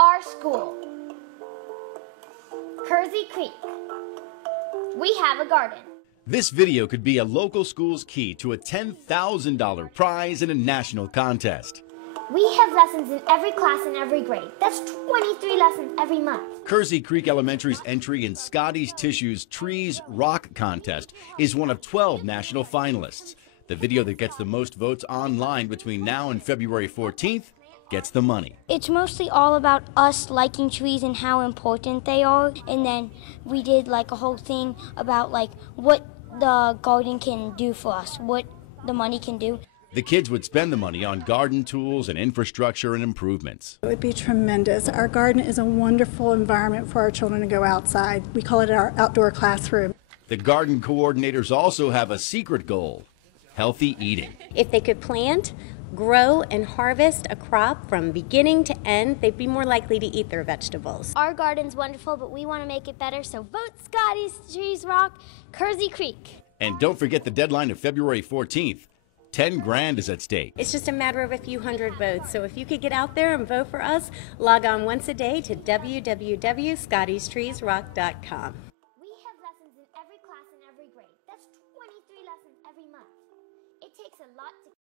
our school, Kersey Creek. We have a garden. This video could be a local school's key to a $10,000 prize in a national contest. We have lessons in every class and every grade. That's 23 lessons every month. Kersey Creek Elementary's entry in Scotty's Tissue's Trees Rock contest is one of 12 national finalists. The video that gets the most votes online between now and February 14th gets the money. It's mostly all about us liking trees and how important they are. And then we did like a whole thing about like what the garden can do for us, what the money can do. The kids would spend the money on garden tools and infrastructure and improvements. It would be tremendous. Our garden is a wonderful environment for our children to go outside. We call it our outdoor classroom. The garden coordinators also have a secret goal: healthy eating. If they could plant, grow, and harvest a crop from beginning to end, they'd be more likely to eat their vegetables. Our garden's wonderful, but we want to make it better, so vote Scotty's Trees Rock, Kersey Creek. And don't forget the deadline of February 14th. 10 grand is at stake. It's just a matter of a few hundred votes, so if you could get out there and vote for us, log on once a day to www.scottystreesrock.com.